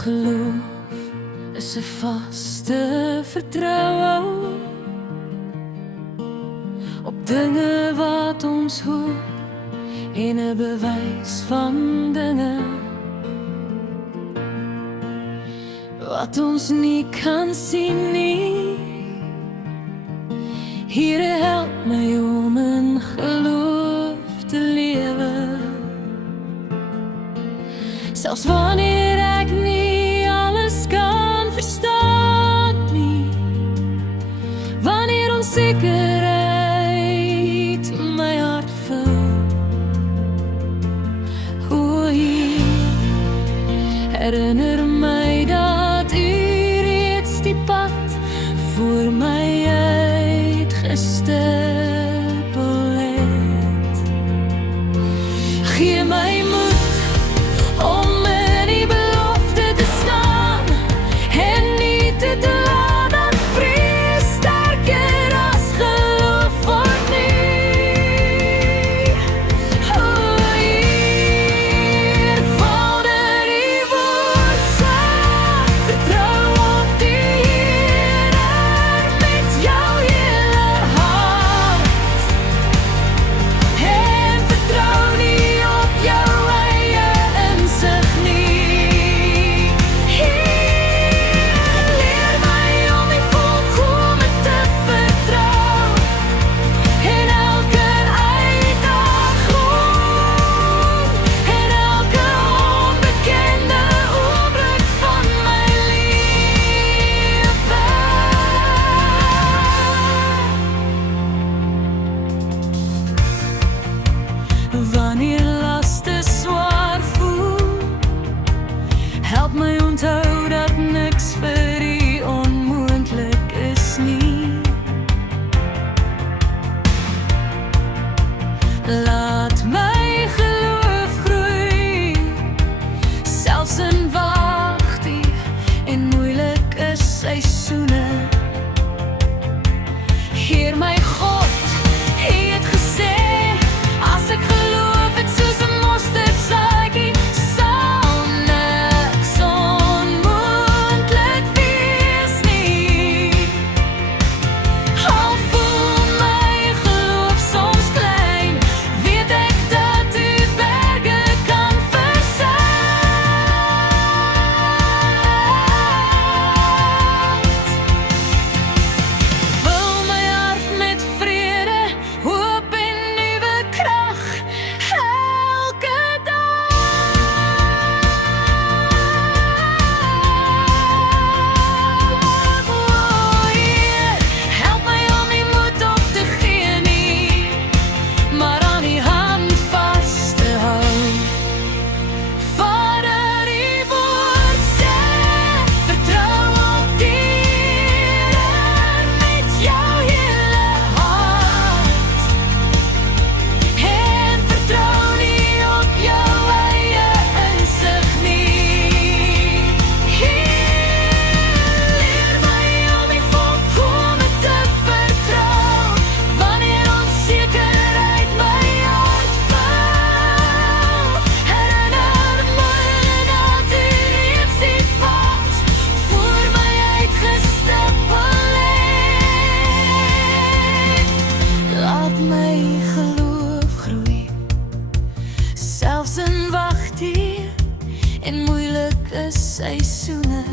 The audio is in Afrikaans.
Geloof is 'n vaste vertroue op dinge wat ons hoop en 'n bewys van dinge wat ons nie kan sien nie. Here, help my om in geloof te lewe, selfs wanneer ek nie alles kan verstaan nie, wanneer onsekerheid my hart vul. O Heer, herinner my dat U reeds die pad voor my uitgestippel het. Gee my moed om in die belofte te staan en nie te laat dat vrees sterker as geloof word nie. O Heer, Vader, U woord sê, vertrou op die Here met jou hele hart en vertrou nie op jou eie insig nie. Heer, leer my om U volkome te vertrou en elke uitdaging en elke onbekende oomblik van my lewe. Wanneer laste swaar voel, help my onthou dat niks vir U onmoontlik is nie. Laat my geloof groei, selfs in wagtie en moeilike seisoene. Heer my God, U het gesê, as ek geloof het soos 'n mosterdsaadjie, sal niks onmoontlik wees nie. Al voel my geloof soms klein, weet ek dat U berge kan verset. Vul my hart met vrede, hoop en nuwe krag elke dag. O Heer, help my om nie moed op te gee nie, maar aan U hand vas te hou. Vader, U woord sê, vertrou op die Here met jou hele hart en vertrou nie op jou eie insig nie. Heer, leer my om U volkome te vertrou wanneer onsekerheid my hart vul. Herinner my dat U reeds die pad voor my uitgestippel het. Laat my geloof groei, selfs in wagtie en moeilike seisoene.